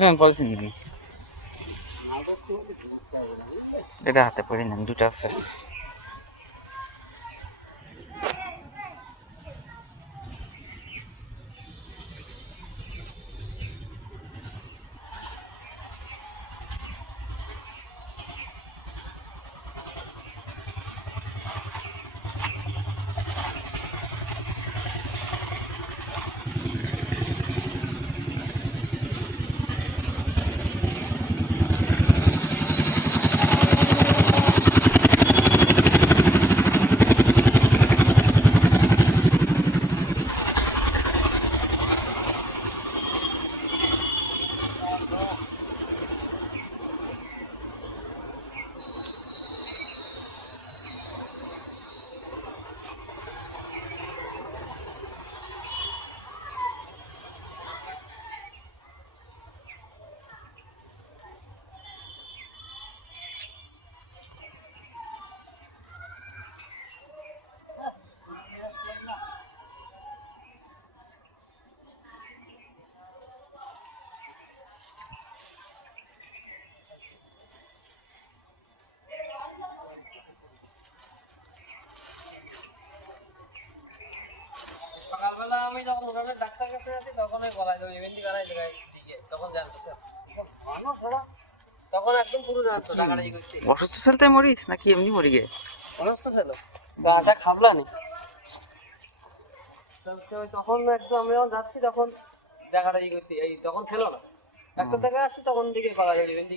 হ্যাঁ পলিথিন নেন, এটা হাতে পড়ে নেন, দুটো আছে। সকালবেলা আমি যখন ওখানে ডাক্তার কাছে যাচ্ছি তখন ওই গলায় ওই ইভেন্টি গালায় জায়গায় দিকে তখন জানতেছে মানুষ ওরা তখন একদম পুরো জানতো টাকাটা ই করছি অসুস্থ ছেলেতে মরিস নাকি এমনি মরি গে? অসুস্থ ছিল গাটা খাবলানি তখন একদম আমি যখন যাচ্ছি তখন জায়গাটা ই করছি এই তখন ছিল না ডাক্তার থেকে আসছি তখন দিকে গলায় ইভেন্টি